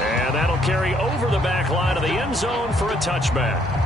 And that'll carry over the back line of the end zone for a touchback.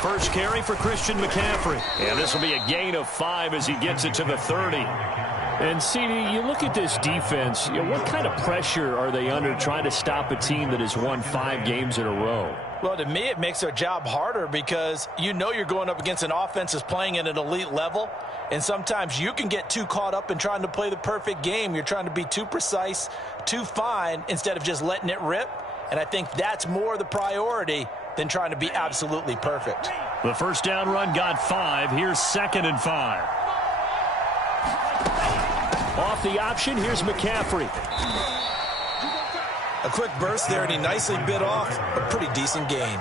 First carry for Christian McCaffrey. And this will be a gain of 5 as he gets it to the 30. And, CD, you look at this defense, what kind of pressure are they under trying to stop a team that has won 5 games in a row? Well, to me, it makes their job harder because you know you're going up against an offense that's playing at an elite level. And sometimes you can get too caught up in trying to play the perfect game. You're trying to be too precise, too fine, instead of just letting it rip. And I think that's more the priority than trying to be absolutely perfect. The first down run got 5. Here's 2nd and 5. Off the option, here's McCaffrey. A quick burst there, and he nicely bit off a pretty decent gain.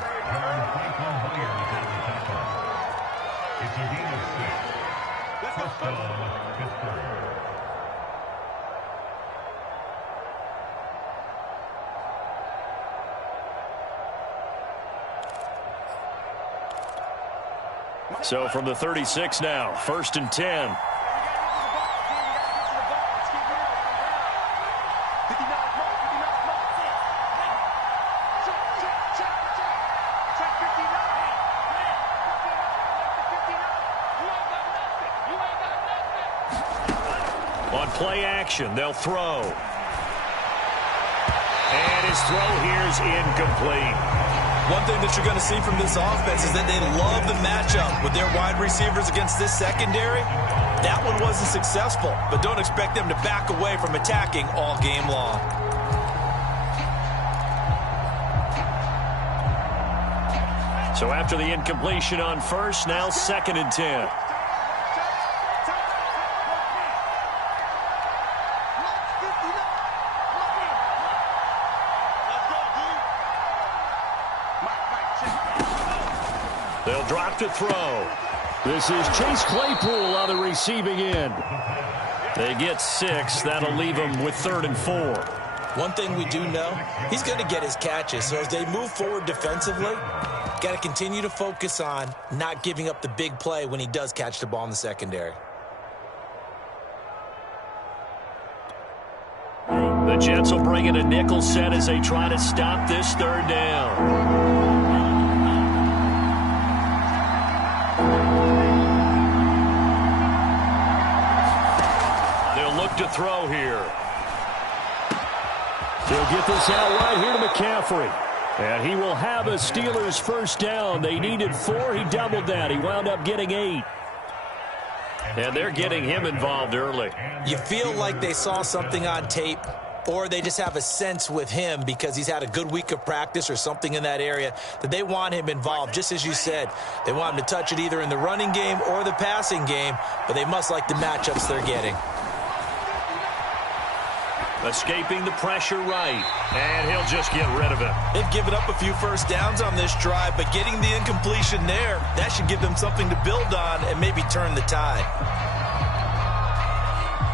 So from the 36 now, 1st and 10. On play action, they'll throw. And his throw here's incomplete. One thing that you're going to see from this offense is that they love the matchup with their wide receivers against this secondary. That one wasn't successful, but don't expect them to back away from attacking all game long. So after the incompletion on first, now 2nd and 10. They'll drop to throw. This is Chase Claypool on the receiving end. They get 6. That'll leave them with 3rd and 4. One thing we do know, he's going to get his catches. So as they move forward defensively, got to continue to focus on not giving up the big play when he does catch the ball in the secondary. The Jets will bring in a nickel set as they try to stop this 3rd down. To throw here. They'll get this out right here to McCaffrey. And he will have a Steelers first down. They needed 4. He doubled that. He wound up getting 8. And they're getting him involved early. You feel like they saw something on tape, or they just have a sense with him because he's had a good week of practice or something in that area that they want him involved. Just as you said, they want him to touch it either in the running game or the passing game, but they must like the matchups they're getting. Escaping the pressure right, and he'll just get rid of it. They've given up a few first downs on this drive, but getting the incompletion there, that should give them something to build on and maybe turn the tide.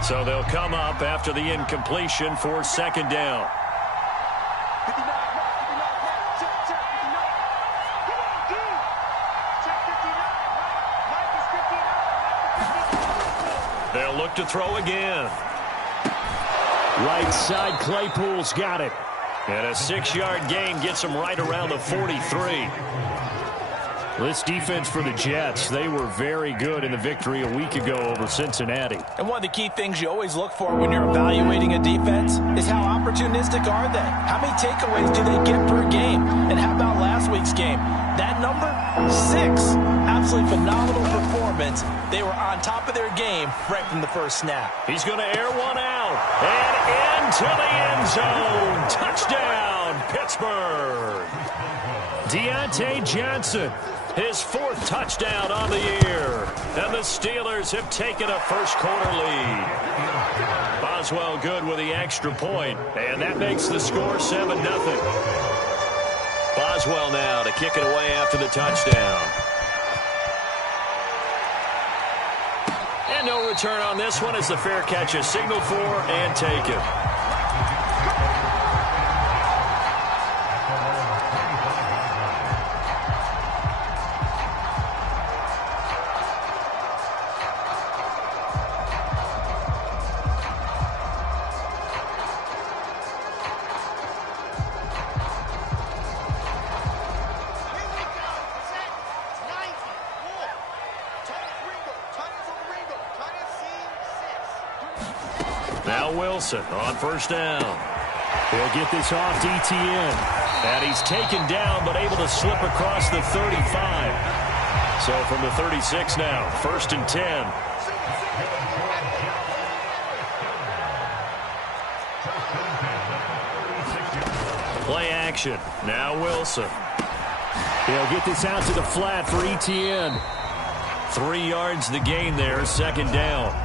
So they'll come up after the incompletion for 2nd down. They'll look to throw again. Right side, Claypool's got it. And a 6-yard gain gets him right around the 43. This defense for the Jets, they were very good in the victory a week ago over Cincinnati. And one of the key things you always look for when you're evaluating a defense is how opportunistic are they? How many takeaways do they get per game? And how about last week's game? That number, 6. Absolutely phenomenal performance. They were on top of their game right from the first snap. He's going to air one out. And into the end zone. Touchdown, Pittsburgh. Deontay Johnson His fourth touchdown on the year. And the Steelers have taken a first-quarter lead. Boswell good with the extra point, and that makes the score 7-0. Boswell now to kick it away after the touchdown. And no return on this one as the fair catch is signaled for and taken. Now Wilson on first down. He'll get this off to ETN. And he's taken down but able to slip across the 35. So from the 36 now, 1st and 10. Play action. Now Wilson. He'll get this out to the flat for ETN. 3 yards the gain there, 2nd down.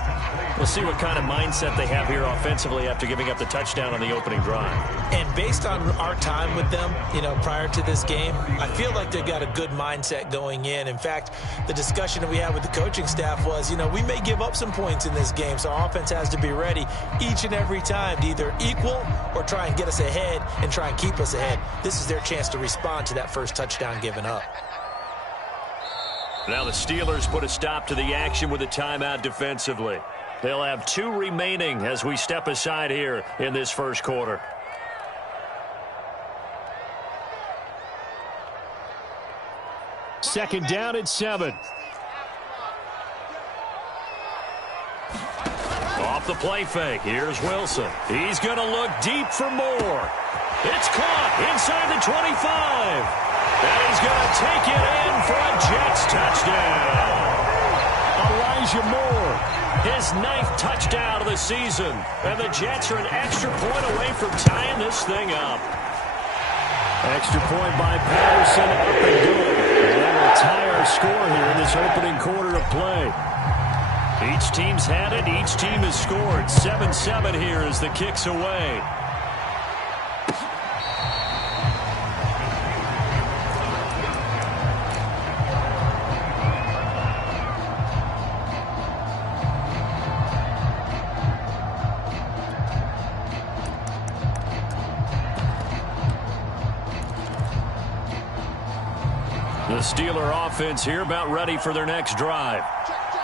We'll see what kind of mindset they have here offensively after giving up the touchdown on the opening drive. And based on our time with them, prior to this game, I feel like they've got a good mindset going in. In fact, the discussion that we had with the coaching staff was, we may give up some points in this game, so our offense has to be ready each and every time to either equal or try and get us ahead and try and keep us ahead. This is their chance to respond to that first touchdown given up. Now the Steelers put a stop to the action with a timeout defensively. They'll have 2 remaining as we step aside here in this first quarter. Second down and 7. Off the play fake. Here's Wilson. He's going to look deep for more. It's caught inside the 25. And he's going to take it in for a Jets touchdown. Elijah Moore, his 9th touchdown of the season. And the Jets are an extra point away from tying this thing up. Extra point by Patterson, up and good. And that will tie our score here in this opening quarter of play. Each team's had it. Each team has scored. 7-7 here as the kick's away. The Steeler offense here about ready for their next drive.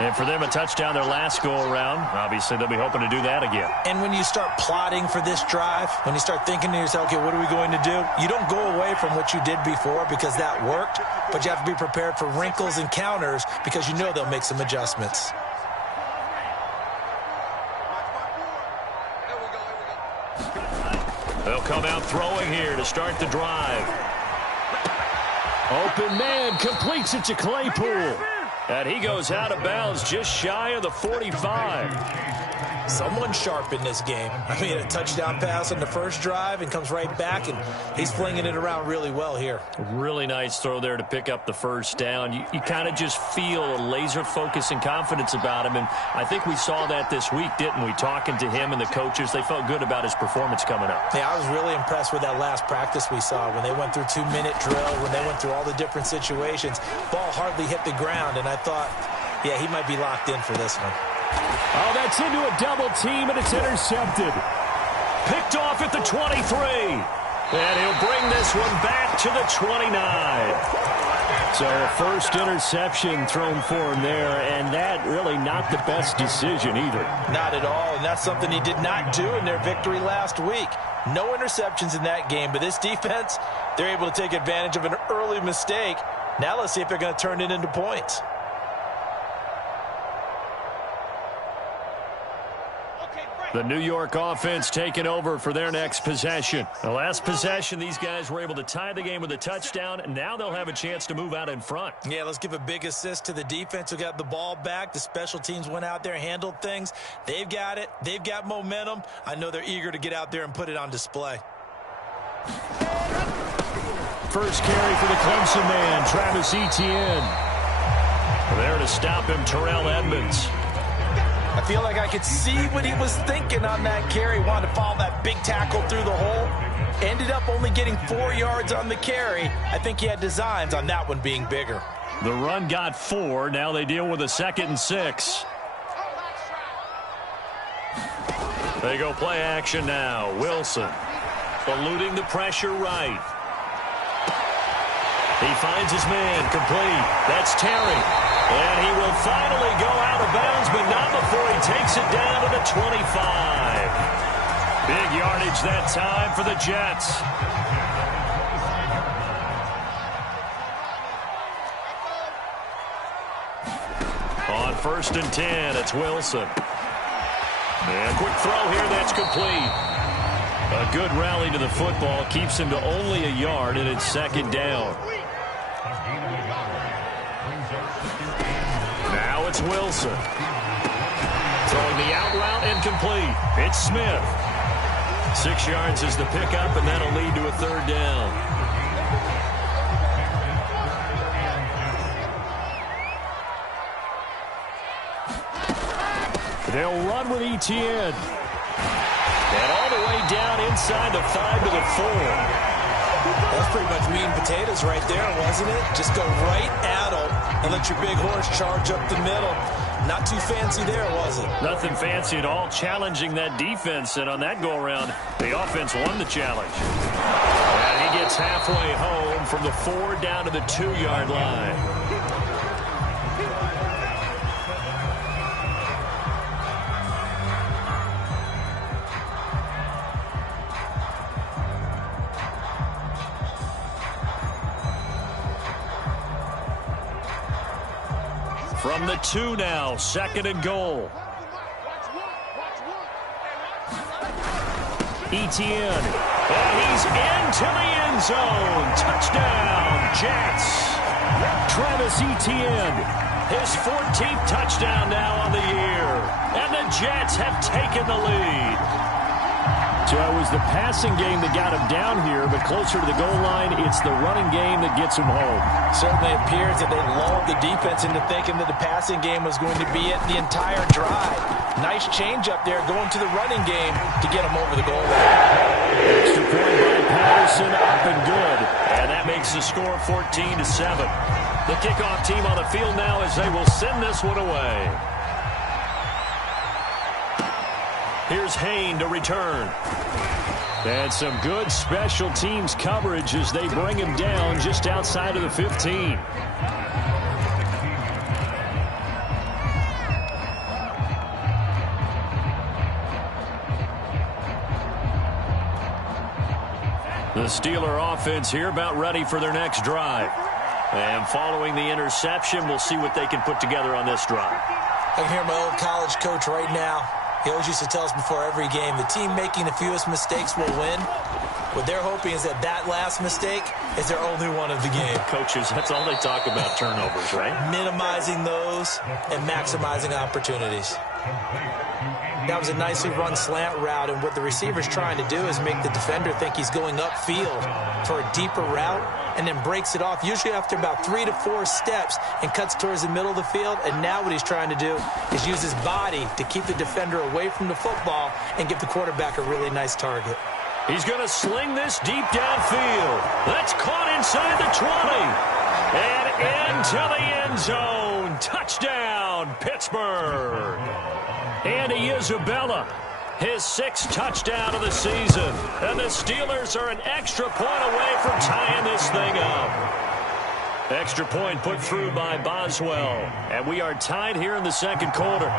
And for them, a touchdown their last go-around. Obviously, they'll be hoping to do that again. And when you start plotting for this drive, when you start thinking to yourself, okay, what are we going to do? You don't go away from what you did before because that worked, but you have to be prepared for wrinkles and counters because you know they'll make some adjustments. They'll come out throwing here to start the drive. Open man completes it to Claypool. And he goes out of bounds just shy of the 45. Someone sharp in this game. I mean, a touchdown pass on the first drive and comes right back, and he's flinging it around really well here. Really nice throw there to pick up the first down. You kind of just feel a laser focus and confidence about him, and I think we saw that this week, didn't we? Talking to him and the coaches, they felt good about his performance coming up. Yeah, I was really impressed with that last practice we saw when they went through 2-minute drill, when they went through all the different situations. Ball hardly hit the ground, and I thought, yeah, he might be locked in for this one. Oh, that's into a double team, and it's intercepted. Picked off at the 23. And he'll bring this one back to the 29. So a first interception thrown for him there, and that really not the best decision either. Not at all, and that's something he did not do in their victory last week. No interceptions in that game, but this defense, they're able to take advantage of an early mistake. Now let's see if they're going to turn it into points. The New York offense taking over for their next possession. The last possession, these guys were able to tie the game with a touchdown, and now they'll have a chance to move out in front. Yeah, let's give a big assist to the defense who got the ball back. The special teams went out there, handled things. They've got it. They've got momentum. I know they're eager to get out there and put it on display. First carry for the Clemson man, Travis Etienne. There to stop him, Terrell Edmonds. I feel like I could see what he was thinking on that carry. Wanted to follow that big tackle through the hole. Ended up only getting 4 yards on the carry. I think he had designs on that one being bigger. The run got 4. Now they deal with a 2nd and 6. They go play action now. Wilson eluding the pressure right. He finds his man complete. That's Terry. And he will finally go out of bounds, but not before he takes it down to the 25. Big yardage that time for the Jets. On 1st and 10, it's Wilson. And quick throw here, that's complete. A good rally to the football keeps him to only a yard, and it's 2nd down. Now it's Wilson. Throwing the out route incomplete. It's Smith. 6 yards is the pickup, and that'll lead to a 3rd down. They'll run with Etienne. And all the way down inside the 5 to the 4. That's pretty much meat and potatoes right there, wasn't it? Just go right at him and let your big horse charge up the middle. Not too fancy there, was it? Nothing fancy at all, challenging that defense. And on that go-around, the offense won the challenge. And he gets halfway home from the 4 down to the 2-yard line. From the 2 now, 2nd and goal. Etienne. And he's into the end zone. Touchdown, Jets. Travis Etienne. His 14th touchdown now on the year. And the Jets have taken the lead. So it was the passing game that got him down here, but closer to the goal line, it's the running game that gets him home. Certainly appears that they lulled the defense into thinking that the passing game was going to be it the entire drive. Nice change up there going to the running game to get him over the goal line. Extra point by Patterson, up and good. And that makes the score 14-7. The kickoff team on the field now as they will send this one away. Here's Hain to return. And some good special teams coverage as they bring him down just outside of the 15. The Steeler offense here about ready for their next drive. And following the interception, we'll see what they can put together on this drive. I can hear my old college coach right now. He always used to tell us before every game, the team making the fewest mistakes will win. What they're hoping is that that last mistake is their only one of the game. Coaches, that's all they talk about, turnovers, right? Minimizing those and maximizing opportunities. That was a nicely run slant route, and what the receiver's trying to do is make the defender think he's going upfield for a deeper route, and then breaks it off, usually after about 3 to 4 steps, and cuts towards the middle of the field. And now what he's trying to do is use his body to keep the defender away from the football and give the quarterback a really nice target. He's going to sling this deep downfield. That's caught inside the 20. And into the end zone. Touchdown, Pittsburgh. Andy Isabella, his 6th touchdown of the season. And the Steelers are an extra point away from tying this thing up. Extra point put through by Boswell. And we are tied here in the 2nd quarter.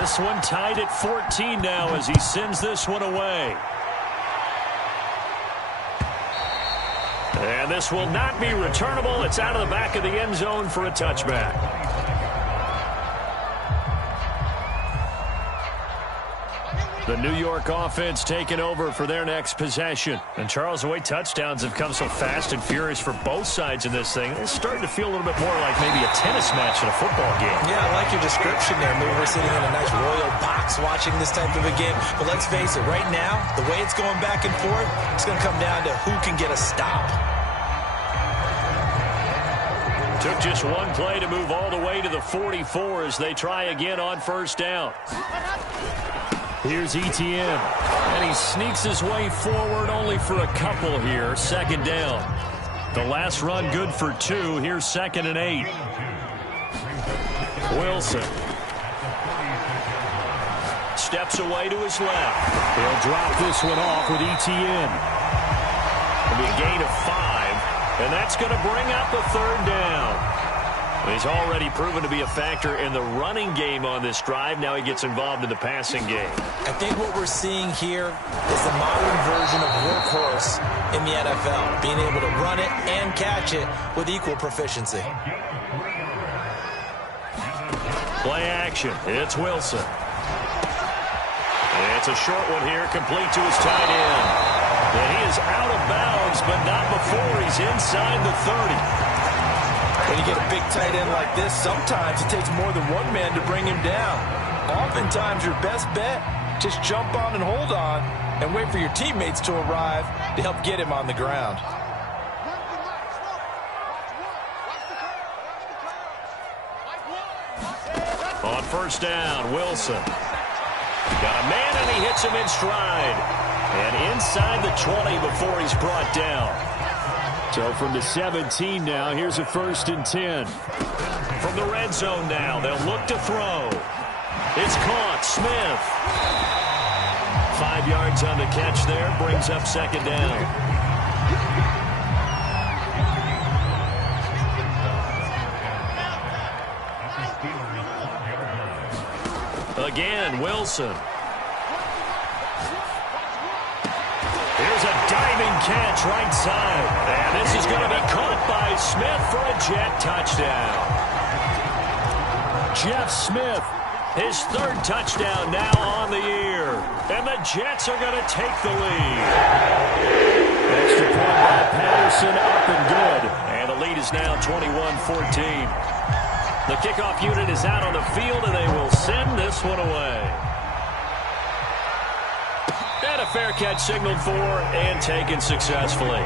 This one tied at 14 now as he sends this one away. And this will not be returnable. It's out of the back of the end zone for a touchback. The New York offense taking over for their next possession. And Charles, the way touchdowns have come so fast and furious for both sides in this thing, it's starting to feel a little bit more like maybe a tennis match in a football game. Yeah, I like your description there. Maybe we're sitting in a nice royal box watching this type of a game. But let's face it, right now, the way it's going back and forth, it's going to come down to who can get a stop. Took just one play to move all the way to the 44 as they try again on first down. Here's Etienne, and he sneaks his way forward only for a couple here. Second down. The last run good for 2. Here's 2nd and 8. Wilson steps away to his left. He'll drop this one off with Etienne. It'll be a gain of 5, and that's going to bring up a 3rd down. He's already proven to be a factor in the running game on this drive. Now he gets involved in the passing game. I think what we're seeing here is the modern version of workhorse in the NFL, being able to run it and catch it with equal proficiency. Play action. It's Wilson. It's a short one here, complete to his tight end. And he is out of bounds, but not before he's inside the 30. When you get a big tight end like this, sometimes it takes more than one man to bring him down. Oftentimes, your best bet, just jump on and hold on and wait for your teammates to arrive to help get him on the ground. On first down, Wilson. Got a man, and he hits him in stride. And inside the 20 before he's brought down. So from the 17 now, here's a 1st and 10. From the red zone now, they'll look to throw. It's caught. Smith. 5 yards on the catch there, brings up 2nd down. Again, Wilson. Here's a diving catch right side. And this is going to be caught by Smith for a Jet touchdown. Jeff Smith, his 3rd touchdown now on the year. And the Jets are going to take the lead. Extra point by Patterson, up and good. And the lead is now 21-14. The kickoff unit is out on the field, and they will send this one away. And a fair catch signaled for and taken successfully.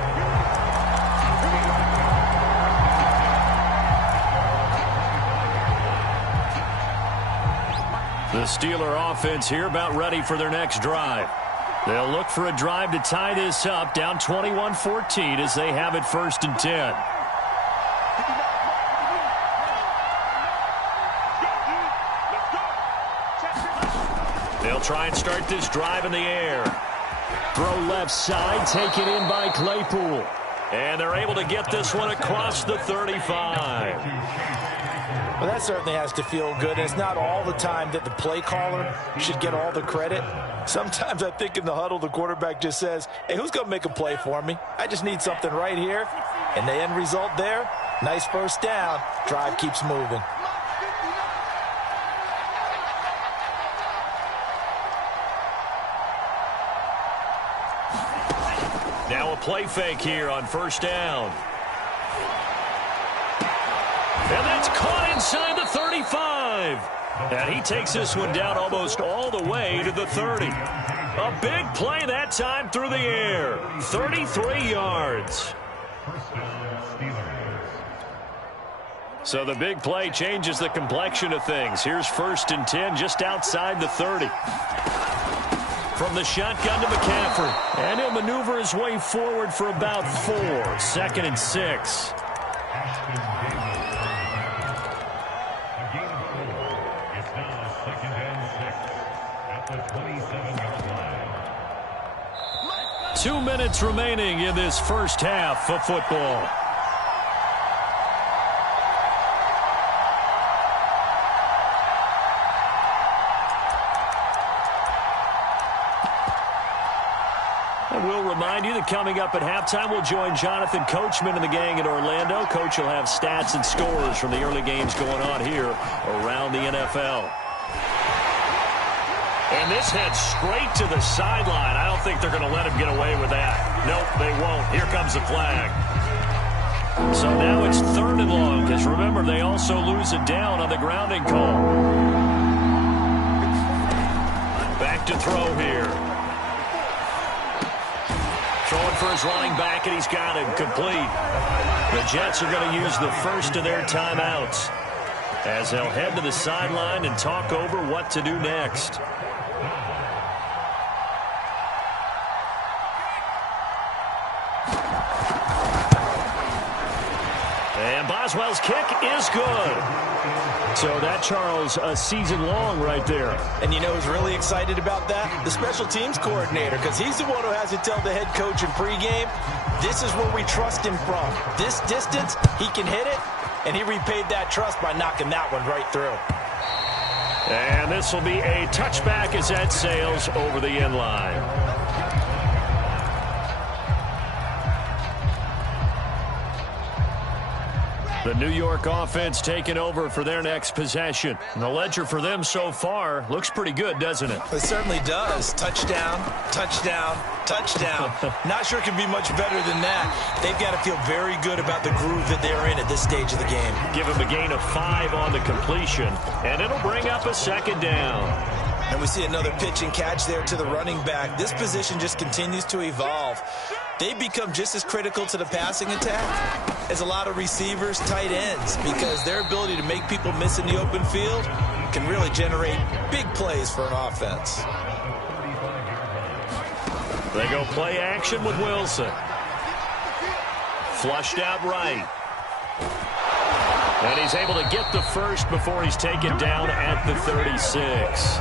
The Steeler offense here about ready for their next drive. They'll look for a drive to tie this up, down 21-14 as they have it 1st and 10. They'll try and start this drive in the air. Throw left side, taken in by Claypool. And they're able to get this one across the 35. Well, that certainly has to feel good. It's not all the time that the play caller should get all the credit. Sometimes I think in the huddle, the quarterback just says, hey, who's going to make a play for me? I just need something right here. And the end result there, nice 1st down. Drive keeps moving. Now a play fake here on 1st down. And that's caught inside the 35. And he takes this one down almost all the way to the 30. A big play that time through the air. 33 yards. So the big play changes the complexion of things. Here's 1st and 10 just outside the 30. From the shotgun to McCaffrey. And he'll maneuver his way forward for about 4. 2nd and 6. Two minutes remaining in this first half of football. And we'll remind you that coming up at halftime, we'll join Jonathan Coachman and the gang in Orlando. Coach will have stats and scores from the early games going on here around the NFL. And this heads straight to the sideline. I don't think they're going to let him get away with that. Nope, they won't. Here comes the flag. So now it's 3rd and long, because remember, they also lose it down on the grounding call. Back to throw here. Throwing for his running back, and he's got it complete. The Jets are going to use the first of their timeouts as they'll head to the sideline and talk over what to do next. And Boswell's kick is good. So that, Charles, a season long right there. And you know who's really excited about that? The special teams coordinator, because he's the one who has to tell the head coach in pregame, this is where we trust him from. This distance, he can hit it, and he repaid that trust by knocking that one right through. And this will be a touchback as that sails over the end line. The New York offense taking over for their next possession. And the ledger for them so far looks pretty good, doesn't it? It certainly does. Touchdown, touchdown, touchdown. Not sure it can be much better than that. They've got to feel very good about the groove that they're in at this stage of the game. Give them a gain of 5 on the completion, and it'll bring up a 2nd down. And we see another pitch and catch there to the running back. This position just continues to evolve. They become just as critical to the passing attack as a lot of receivers, tight ends, because their ability to make people miss in the open field can really generate big plays for an offense. They go play action with Wilson. Flushed out right. And he's able to get the first before he's taken down at the 36.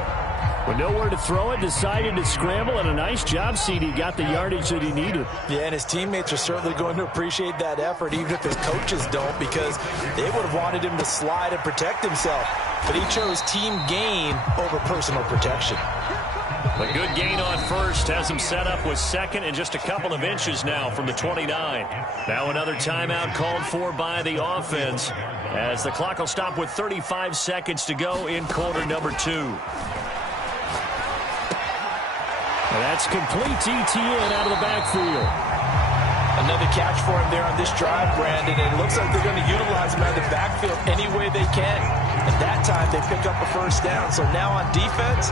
With nowhere to throw it, decided to scramble, and a nice job, CD. Got the yardage that he needed. Yeah, and his teammates are certainly going to appreciate that effort, even if his coaches don't, because they would have wanted him to slide and protect himself. But he chose team gain over personal protection. A good gain on first has him set up with 2nd and just a couple of inches now from the 29. Now another timeout called for by the offense as the clock will stop with 35 seconds to go in quarter number 2. And that's complete to Etienne out of the backfield. Another catch for him there on this drive, Brandon, and it looks like they're going to utilize him out of the backfield any way they can. At that time, they pick up a 1st down. So now on defense,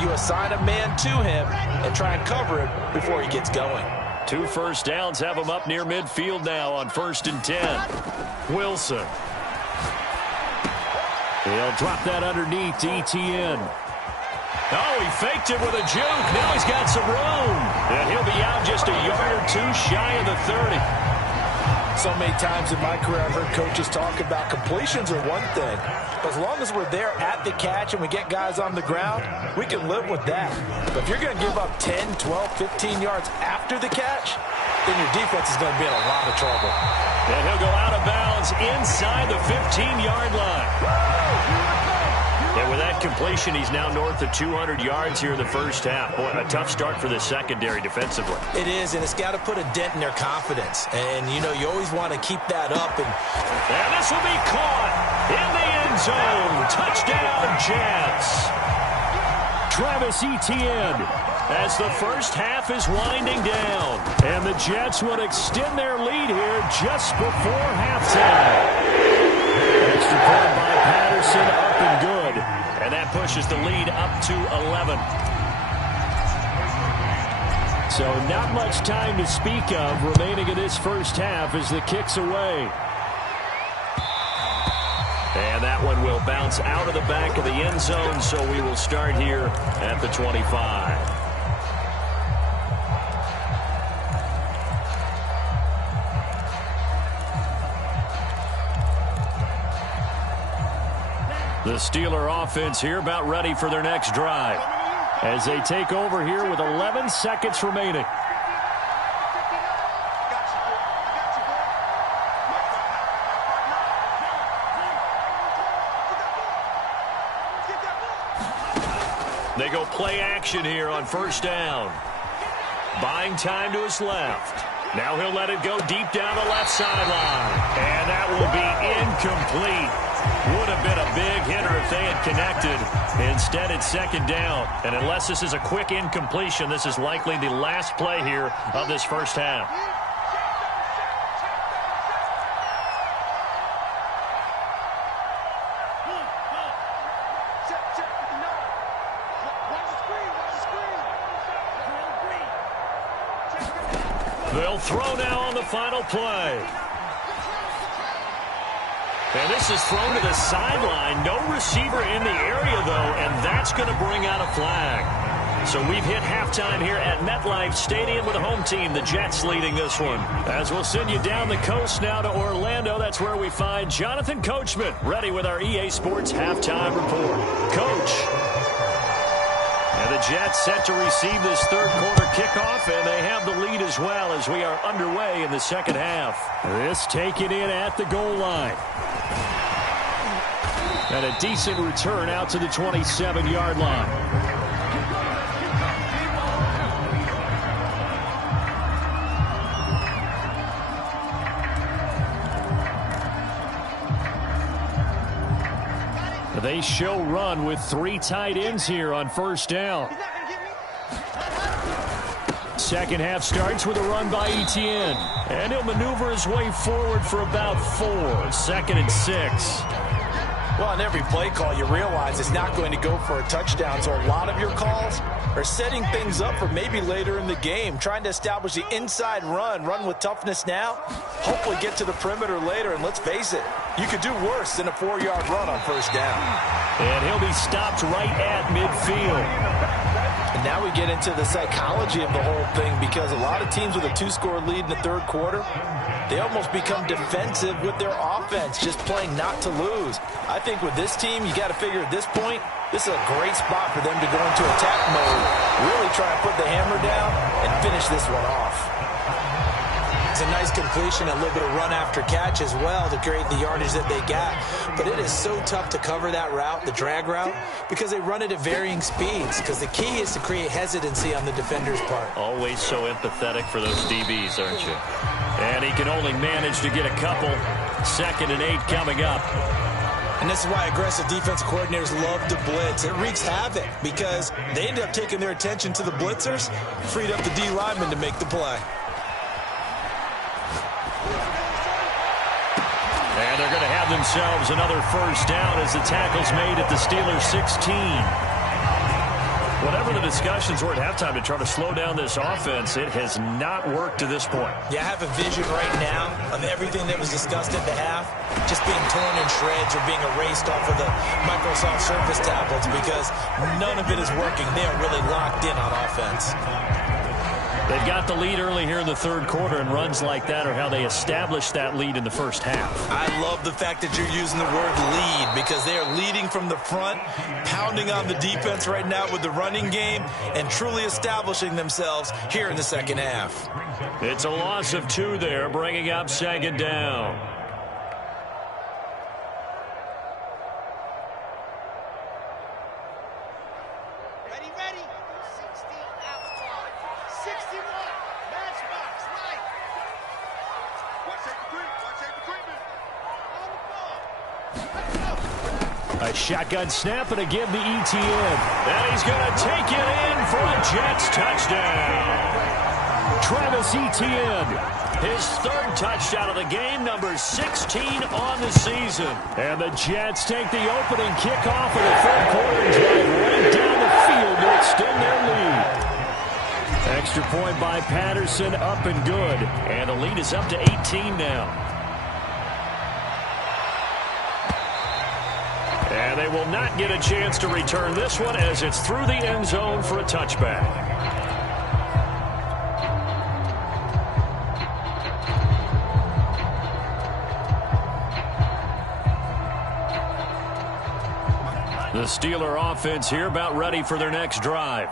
you assign a man to him and try and cover it before he gets going. 2 first downs have him up near midfield now on 1st and 10. Wilson. He'll drop that underneath to Etienne. Oh, he faked it with a juke. Now he's got some room. And he'll be out just a yard or 2 shy of the 30. So many times in my career I've heard coaches talk about completions are one thing. But as long as we're there at the catch and we get guys on the ground, we can live with that. But if you're going to give up 10, 12, 15 yards after the catch, then your defense is going to be in a lot of trouble. And he'll go out of bounds inside the 15-yard line. And with that completion, he's now north of 200 yards here in the first half. Boy, a tough start for the secondary defensively. It is, and it's got to put a dent in their confidence. And, you know, you always want to keep that up. And this will be caught in the end zone. Touchdown, Jets. Travis Etienne as the first half is winding down. And the Jets would extend their lead here just before halftime. Extra point by Patterson, up and good. And that pushes the lead up to 11. So not much time to speak of remaining in this first half as the kick's away. And that one will bounce out of the back of the end zone, so we will start here at the 25. The Steeler offense here about ready for their next drive as they take over here with 11 seconds remaining. They go play action here on 1st down. Buying time to his left. Now he'll let it go deep down the left sideline. And that will be incomplete. Would have been a big hitter if they had connected. Instead, it's second down. And unless this is a quick incompletion, this is likely the last play here of this first half. They'll throw now on the final play. And this is thrown to the sideline. No receiver in the area, though, and that's going to bring out a flag. So we've hit halftime here at MetLife Stadium with the home team, the Jets, leading this one. As we'll send you down the coast now to Orlando, that's where we find Jonathan Coachman, ready with our EA Sports halftime report. Coach. And the Jets set to receive this third quarter kickoff, and they have the lead as well as we are underway in the second half. This taken in at the goal line. And a decent return out to the 27-yard line. They show run with 3 tight ends here on first down. Second half starts with a run by Etienne. And he'll maneuver his way forward for about 4. Second and 6. Well, on every play call, you realize it's not going to go for a touchdown. So a lot of your calls are setting things up for maybe later in the game, trying to establish the inside run with toughness now, hopefully get to the perimeter later. And let's face it, you could do worse than a 4-yard run on first down. And he'll be stopped right at midfield. And now we get into the psychology of the whole thing, because a lot of teams with a 2-score lead in the third quarter, they almost become defensive with their offense, just playing not to lose. I think with this team, you got to figure at this point, this is a great spot for them to go into attack mode, really try and put the hammer down and finish this one off. It's a nice completion, a little bit of run after catch as well to create the yardage that they got. But it is so tough to cover that route, the drag route, because they run it at varying speeds. Because the key is to create hesitancy on the defender's part. Always so empathetic for those DBs, aren't you? And he can only manage to get a couple. 2nd and 8 coming up. And this is why aggressive defense coordinators love to blitz. It wreaks havoc because they end up taking their attention to the blitzers, freed up the D lineman to make the play. And they're going to have themselves another first down as the tackle's made at the Steelers' 16. Whatever the discussions were at halftime to try to slow down this offense, it has not worked to this point. Yeah, I have a vision right now of everything that was discussed at the half just being torn in shreds or being erased off of the Microsoft Surface tablets, because none of it is working. They are really locked in on offense. They've got the lead early here in the third quarter, and runs like that are how they established that lead in the first half. I love the fact that you're using the word lead, because they are leading from the front, pounding on the defense right now with the running game, and truly establishing themselves here in the second half. It's a loss of 2 there, bringing up second down. A shotgun snap and a give to Etienne. And he's going to take it in for a Jets touchdown. Travis Etienne, his 3rd touchdown of the game, number 16 on the season. And the Jets take the opening kickoff of the third quarter and drive right down the field to extend their lead. Extra point by Patterson, up and good. And the lead is up to 18 now. And they will not get a chance to return this one as it's through the end zone for a touchback. The Steeler offense here about ready for their next drive.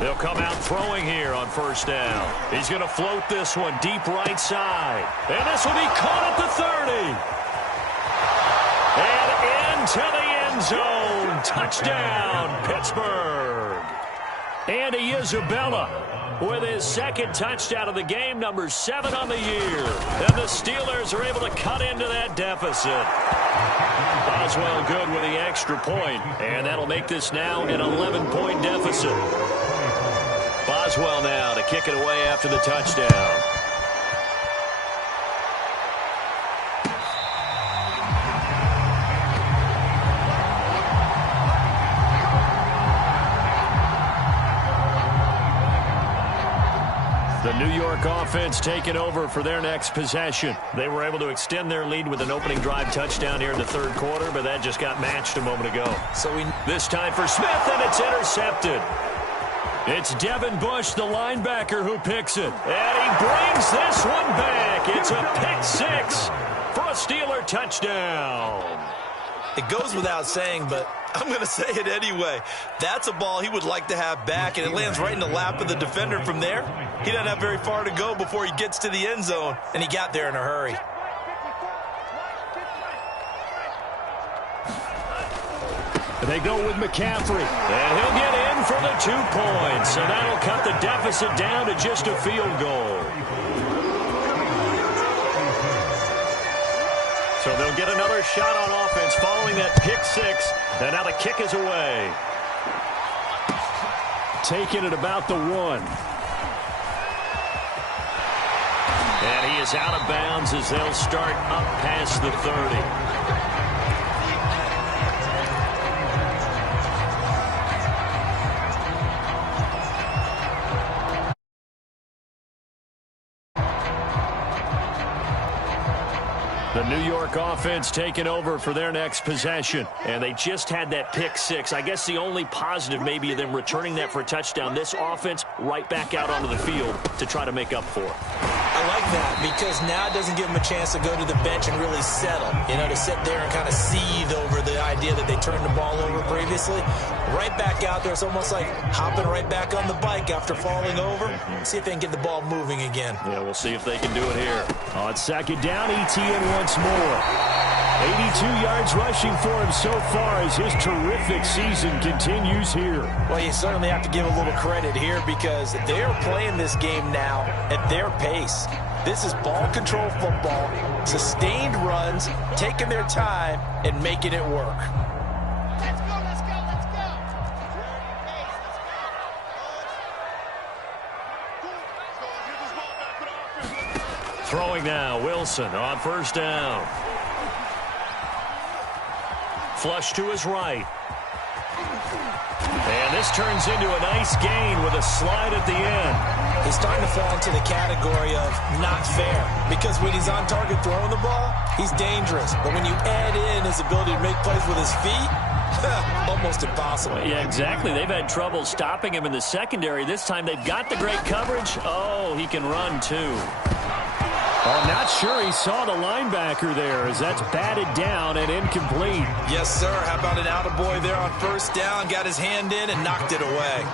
They'll come out throwing here on first down. He's going to float this one deep right side. And this will be caught at the 30. And into the end zone. Touchdown, Pittsburgh. Andy Isabella with his second touchdown of the game, number 7 on the year. And the Steelers are able to cut into that deficit. Boswell good with the extra point, and that'll make this now an 11-point deficit. Boswell now to kick it away after the touchdown. The New York offense taking over for their next possession. They were able to extend their lead with an opening drive touchdown here in the third quarter, but that just got matched a moment ago. This time for Smith, and it's intercepted. It's Devin Bush, the linebacker, who picks it. And he brings this one back. It's a pick 6 for a Steeler touchdown. It goes without saying, but I'm going to say it anyway. That's a ball he would like to have back, and it lands right in the lap of the defender from there. He doesn't have very far to go before he gets to the end zone, and he got there in a hurry. They go with McCaffrey. And he'll get in for the 2 points, and that'll cut the deficit down to just a field goal. So they'll get another shot on offense following that pick 6, and now the kick is away. Taking it about the 1. And he is out of bounds as they'll start up past the 30. The New York offense taking over for their next possession. And they just had that pick 6. I guess the only positive maybe of them returning that for a touchdown. This offense right back out onto the field to try to make up for it. I like that because now it doesn't give them a chance to go to the bench and really settle. You know, to sit there and kind of seethe over the idea that they turned the ball over previously. Right back out there. It's almost like hopping right back on the bike after falling over. See if they can get the ball moving again. Yeah, we'll see if they can do it here. On second down, ETN once more. 82 yards rushing for him so far as his terrific season continues here. Well, you certainly have to give a little credit here because they're playing this game now at their pace. This is ball control football, sustained runs, taking their time, and making it work. Let's go, let's go, let's go. Throwing now, Wilson on first down. Flush to his right. And this turns into a nice gain with a slide at the end. He's starting to fall into the category of not fair because when he's on target throwing the ball, he's dangerous. But when you add in his ability to make plays with his feet, almost impossible. Yeah, exactly. They've had trouble stopping him in the secondary. This time they've got the great coverage. Oh, he can run too. I'm not sure he saw the linebacker there as that's batted down and incomplete. Yes, sir. How about an attaboy there on first down? Got his hand in and knocked it away.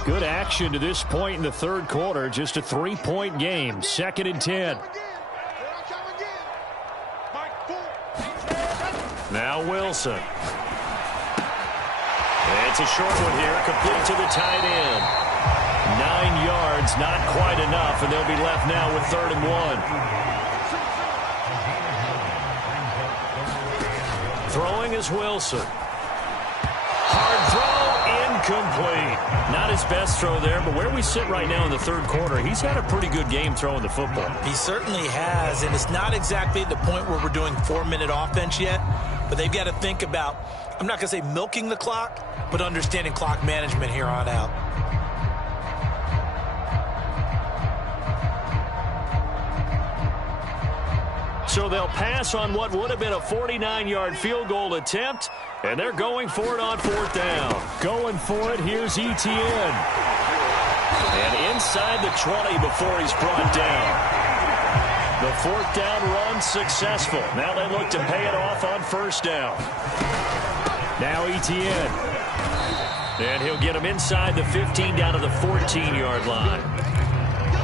A good action to this point in the third quarter. Just a 3-point game. 2nd and 10. Now Wilson. It's a short one here, complete to the tight end. 9 yards, not quite enough, and they'll be left now with 3rd and 1. Throwing is Wilson. Hard throw, incomplete. Not his best throw there, but where we sit right now in the third quarter, he's had a pretty good game throwing the football. He certainly has, and it's not exactly at the point where we're doing 4-minute offense yet, but they've got to think about, I'm not going to say milking the clock, but understanding clock management here on out. So they'll pass on what would have been a 49-yard field goal attempt, and they're going for it on 4th down. Going for it, here's ETN. And inside the 20 before he's brought down. The 4th down run successful. Now they look to pay it off on 1st down. Now ETN. And he'll get him inside the 15 down to the 14-yard line.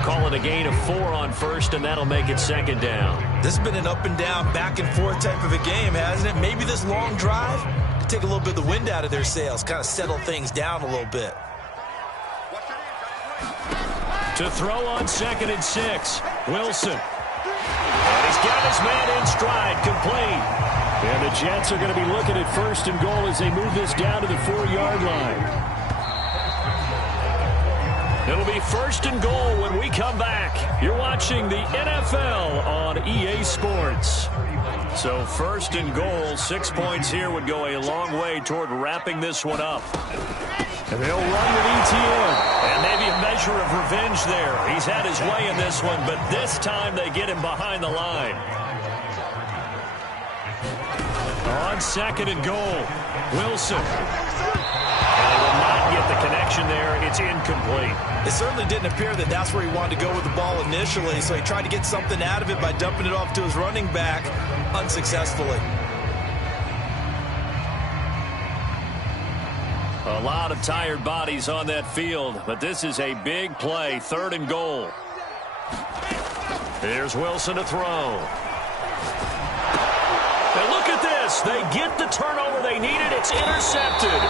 call it a gain of 4 on first, and that'll make it second down. This has been an up and down, back and forth type of a game, hasn't it? Maybe this long drive to take a little bit of the wind out of their sails, kind of settle things down a little bit. To throw on 2nd and 6, Wilson. And he's got his man in stride, complete. And the Jets are going to be looking at 1st and goal as they move this down to the 4-yard line. It'll be 1st and goal when we come back. You're watching the NFL on EA Sports. So 1st and goal, 6 points here would go a long way toward wrapping this one up. And they'll run with ETN. And maybe a measure of revenge there. He's had his way in this one, but this time they get him behind the line. On 2nd and goal, Wilson. And they will not get the connection there. It's incomplete. It certainly didn't appear that that's where he wanted to go with the ball initially, so he tried to get something out of it by dumping it off to his running back unsuccessfully. A lot of tired bodies on that field, but this is a big play, 3rd and goal. Here's Wilson to throw. And look at this. They get the turnover they needed. It's intercepted.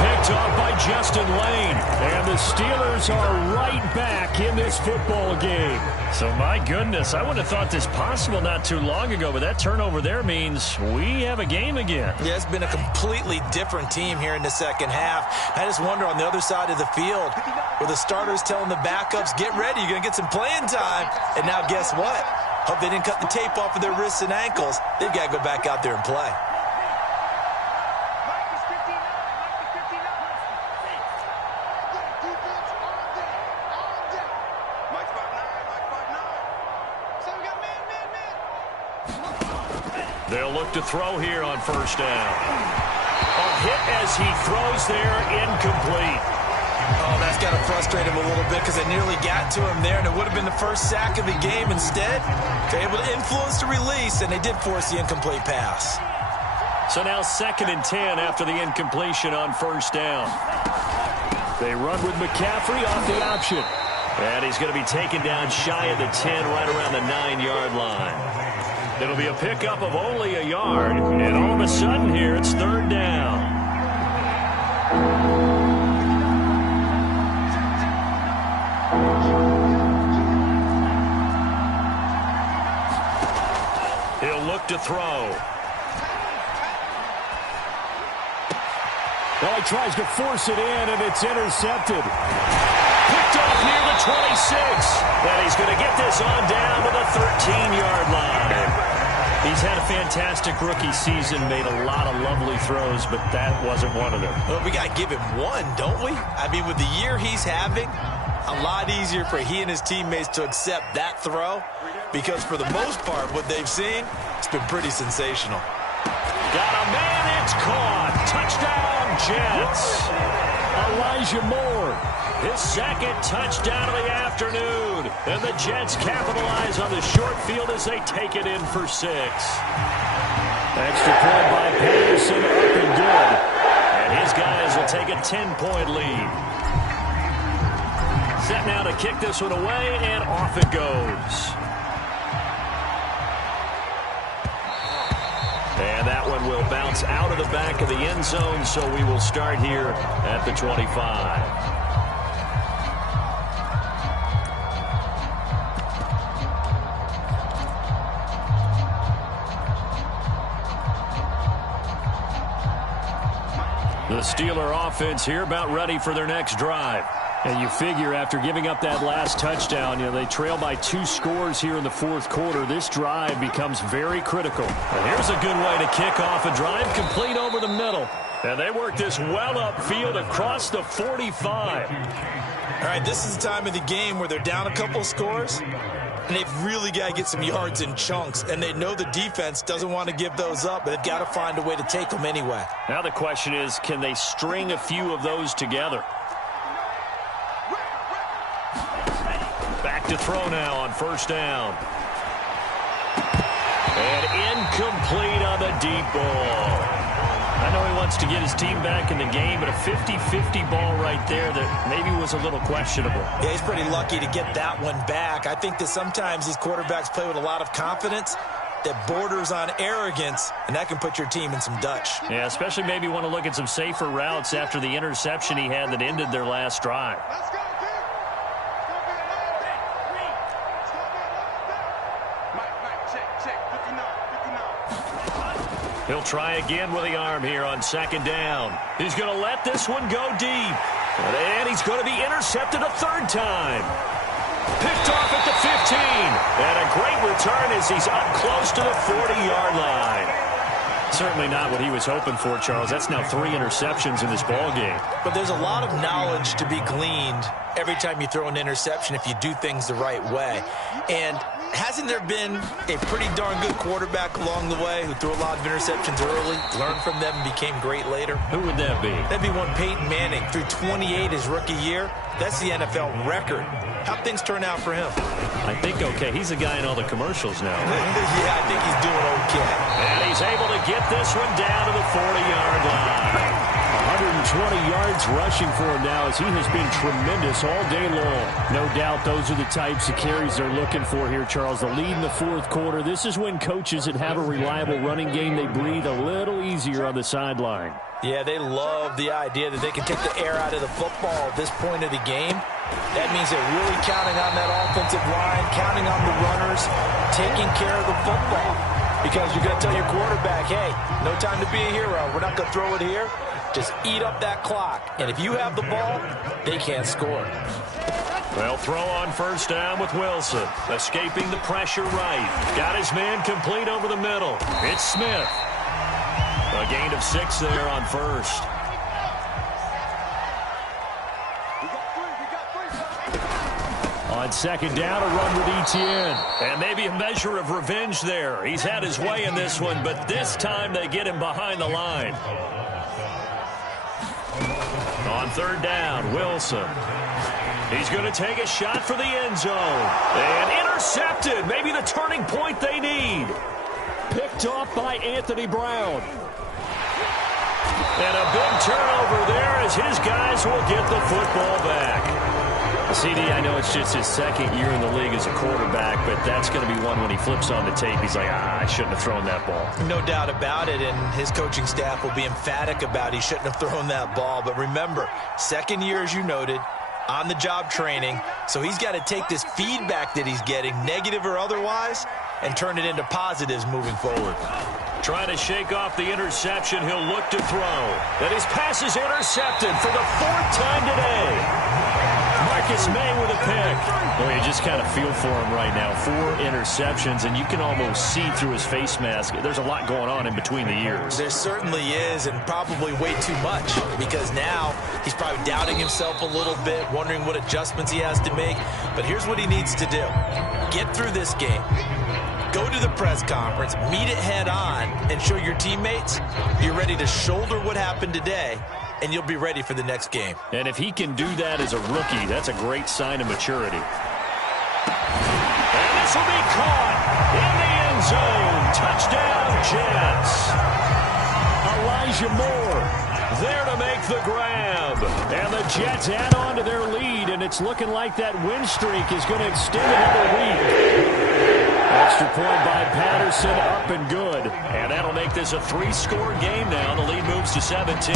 Picked off by Justin Lane. And the Steelers are right back in this football game. So, my goodness, I wouldn't have thought this possible not too long ago, but that turnover there means we have a game again. Yeah, it's been a completely different team here in the second half. I just wonder on the other side of the field where the starters telling the backups, get ready, you're going to get some playing time. And now guess what? Hope they didn't cut the tape off of their wrists and ankles. They've got to go back out there and play. They'll look to throw here on 1st down. A hit as he throws there, incomplete. Oh, that's got to frustrate him a little bit because they nearly got to him there, and it would have been the first sack of the game. Instead, they're able to influence the release, and they did force the incomplete pass. So now 2nd and 10 after the incompletion on 1st down. They run with McCaffrey off the option. And he's going to be taken down shy of the 10, right around the 9-yard line. It'll be a pickup of only a yard, and all of a sudden here it's 3rd down. He'll look to throw. Well, he tries to force it in, and it's intercepted. Picked off near the 26. And he's going to get this on down to the 13-yard line. He's had a fantastic rookie season, made a lot of lovely throws, but that wasn't one of them. Well, we got to give him one, don't we? I mean, with the year he's having, a lot easier for he and his teammates to accept that throw because for the most part, what they've seen, it's been pretty sensational. Got a man, it's caught. Touchdown, Jets. Elijah Moore. His 2nd touchdown of the afternoon. And the Jets capitalize on the short field as they take it in for 6. Extra point by Patterson, up and good. And his guys will take a 10-point lead. Set now to kick this one away, and off it goes. And that one will bounce out of the back of the end zone, so we will start here at the 25. The Steeler offense here about ready for their next drive. And you figure after giving up that last touchdown, they trail by 2 scores here in the 4th quarter. This drive becomes very critical. And here's a good way to kick off a drive, complete over the middle. And they work this well upfield across the 45. All right, this is the time of the game where they're down a couple scores, and they've really got to get some yards in chunks, and they know the defense doesn't want to give those up, but they've got to find a way to take them anyway. Now the question is, can they string a few of those together? Back to throw now on 1st down. And incomplete on the deep ball. I know he wants to get his team back in the game, but a 50-50 ball right there that maybe was a little questionable. Yeah, he's pretty lucky to get that one back. I think that sometimes these quarterbacks play with a lot of confidence that borders on arrogance, and that can put your team in some Dutch. Yeah, especially maybe want to look at some safer routes after the interception he had that ended their last drive. Let's go, kid. He'll try again with the arm here on second down. He's going to let this one go deep. And he's going to be intercepted a third time. Picked off at the 15. And a great return as he's up close to the 40-yard line. Certainly not what he was hoping for, Charles. That's now 3 interceptions in this ball game. But there's a lot of knowledge to be gleaned every time you throw an interception if you do things the right way. And hasn't there been a pretty darn good quarterback along the way who threw a lot of interceptions early, learned from them, and became great later? Who would that be? That'd be one Peyton Manning. Threw 28 his rookie year. That's the NFL record. How'd things turn out for him? I think okay. He's the guy in all the commercials now. Yeah, I think he's doing okay. And he's able to get this one down to the 40-yard line. 120 yards rushing for him now as he has been tremendous all day long. No doubt those are the types of carries they're looking for here, Charles. The lead in the fourth quarter. This is when coaches that have a reliable running game, they breathe a little easier on the sideline. Yeah, they love the idea that they can take the air out of the football at this point of the game. That means they're really counting on that offensive line, counting on the runners, taking care of the football. Because you're going to tell your quarterback, hey, no time to be a hero. We're not going to throw it here. Just eat up that clock. And if you have the ball, they can't score. Well, throw on first down with Wilson. Escaping the pressure right. Got his man complete over the middle. It's Smith. A gain of 6 there on first. On second down, a run with Etienne. And maybe a measure of revenge there. He's had his way in this one, but this time they get him behind the line. On third down, Wilson. He's going to take a shot for the end zone. And intercepted. Maybe the turning point they need. Picked off by Anthony Brown. And a big turnover there as his guys will get the football back. CD, I know it's just his second year in the league as a quarterback, but that's going to be one when he flips on the tape. He's like, I shouldn't have thrown that ball. No doubt about it, and his coaching staff will be emphatic about he shouldn't have thrown that ball. But remember, second year, as you noted, on-the-job training, so he's got to take this feedback that he's getting, negative or otherwise, and turn it into positives moving forward. Trying to shake off the interception, he'll look to throw. And his pass is intercepted for the 4th time today. Marcus May with a pick. Boy, you just kind of feel for him right now. 4 interceptions, and you can almost see through his face mask. There's a lot going on in between the years. There certainly is, and probably way too much, because now he's probably doubting himself a little bit, wondering what adjustments he has to make. But here's what he needs to do. Get through this game. Go to the press conference, meet it head on, and show your teammates you're ready to shoulder what happened today, and you'll be ready for the next game. And if he can do that as a rookie, that's a great sign of maturity. And this will be caught in the end zone. Touchdown, Jets. Elijah Moore there to make the grab. And the Jets add on to their lead, and it's looking like that win streak is going to extend another week. Extra point by Patterson, up and good. And that'll make this a 3-score game now. The lead moves to 17.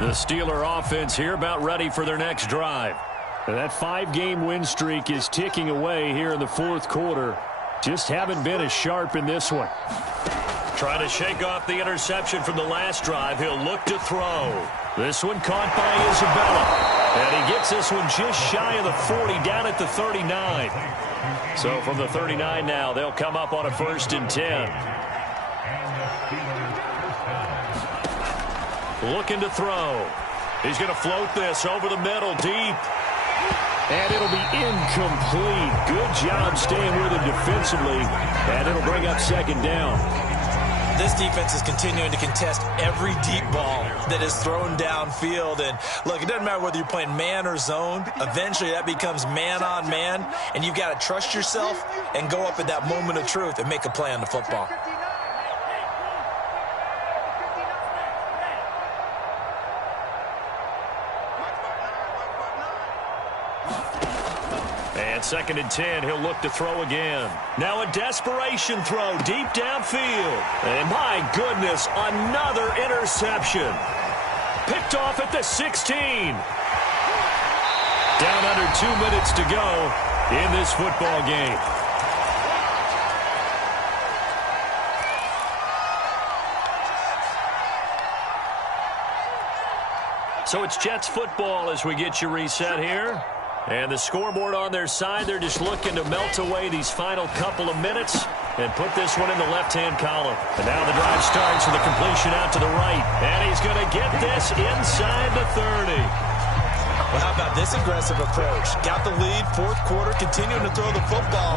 The Steeler offense here about ready for their next drive. That 5-game win streak is ticking away here in the fourth quarter. Just haven't been as sharp in this one. Trying to shake off the interception from the last drive. He'll look to throw. This one caught by Isabella. And he gets this one just shy of the 40, down at the 39. So from the 39 now, they'll come up on a 1st and 10. Looking to throw. He's going to float this over the middle, deep. And it'll be incomplete. Good job staying with him defensively. And it'll bring up 2nd down. This defense is continuing to contest every deep ball that is thrown downfield. And, look, it doesn't matter whether you're playing man or zone. Eventually, that becomes man-on-man, and you've got to trust yourself and go up at that moment of truth and make a play on the football. And 2nd and 10, he'll look to throw again. Now a desperation throw deep downfield. And my goodness, another interception. Picked off at the 16. Down under 2 minutes to go in this football game. So it's Jets football as we get you reset here. And the scoreboard on their side, they're just looking to melt away these final couple of minutes and put this one in the left-hand column. And now the drive starts with a completion out to the right. And he's going to get this inside the 30. Well, how about this aggressive approach? Got the lead, 4th quarter, continuing to throw the football.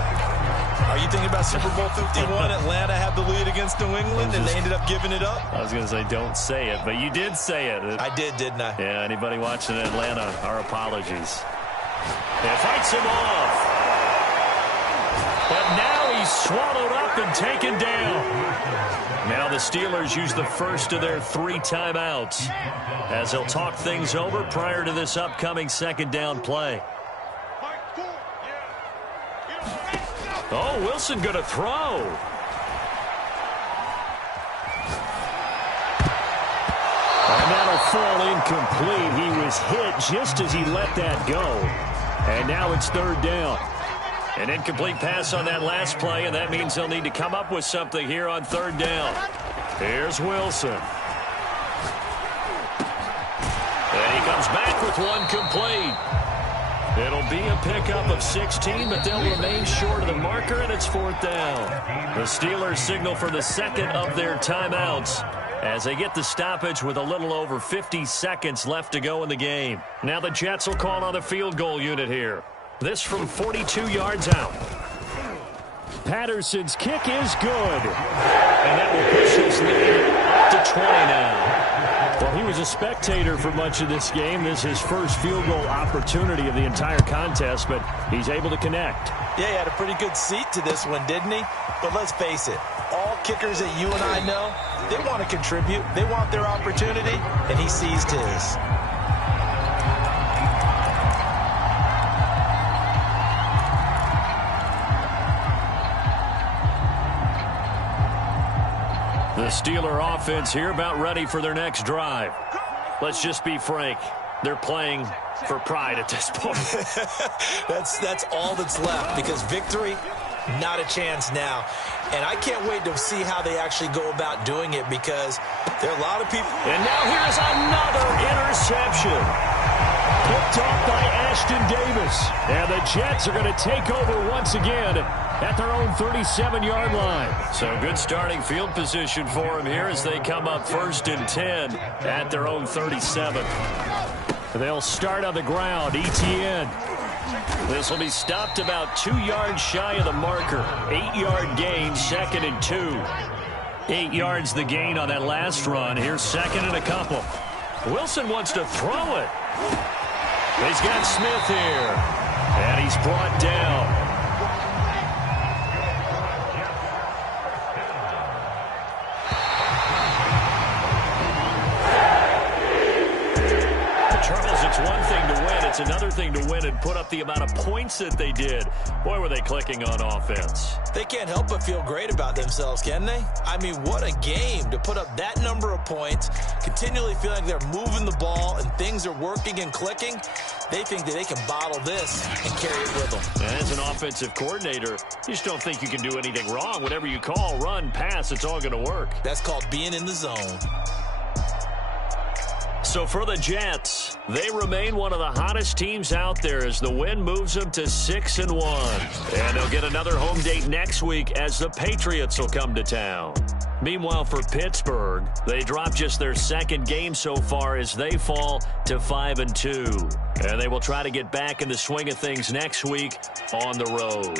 Are you thinking about Super Bowl 51? Atlanta had the lead against New England, and they ended up giving it up? I was going to say don't say it, but you did say it. I did, didn't I? Yeah, anybody watching Atlanta, our apologies. It fights him off. But now he's swallowed up and taken down. Now the Steelers use the first of their 3 timeouts as they'll talk things over prior to this upcoming 2nd down play. Oh, Wilson going to throw. And that'll fall incomplete. He was hit just as he let that go. And now it's 3rd down. An incomplete pass on that last play, and that means they'll need to come up with something here on 3rd down. Here's Wilson. And he comes back with one complete. It'll be a pickup of 16, but they'll remain short of the marker, and it's 4th down. The Steelers signal for the 2nd of their timeouts as they get the stoppage with a little over 50 seconds left to go in the game. Now the Jets will call on the field goal unit here. This from 42 yards out. Patterson's kick is good. And that will push his lead up to 20 now. Well, he was a spectator for much of this game. This is his first field goal opportunity of the entire contest, but he's able to connect. Yeah, he had a pretty good seat to this one, didn't he? But let's face it, all kickers that you and I know, they want to contribute. They want their opportunity, and he seized his. The Steeler offense here about ready for their next drive. Let's just be frank. They're playing for pride at this point. That's all that's left, because victory, not a chance now. And I can't wait to see how they actually go about doing it, because there are a lot of people. And now here's another interception. Picked off by Ashton Davis. And the Jets are going to take over once again at their own 37-yard line. So good starting field position for them here as they come up 1st and 10 at their own 37. They'll start on the ground. ETN. This will be stopped about 2 yards shy of the marker. 8-yard gain, 2nd and 2. 8 yards the gain on that last run. Here's 2nd and a couple. Wilson wants to throw it. He's got Smith here. And he's brought down. Charles, it's one thing to win. It's another thing to win and put up the amount of points that they did. Boy, were they clicking on offense. They can't help but feel great about themselves, can they? I mean, what a game to put up that number of points, continually feeling like they're moving the ball and things are working and clicking. They think that they can bottle this and carry it with them. As an offensive coordinator, you just don't think you can do anything wrong. Whatever you call, run, pass, it's all going to work. That's called being in the zone. So for the Jets, they remain one of the hottest teams out there as the win moves them to 6-1. And they'll get another home date next week as the Patriots will come to town. Meanwhile, for Pittsburgh, they drop just their 2nd game so far as they fall to 5-2. And they will try to get back in the swing of things next week on the road.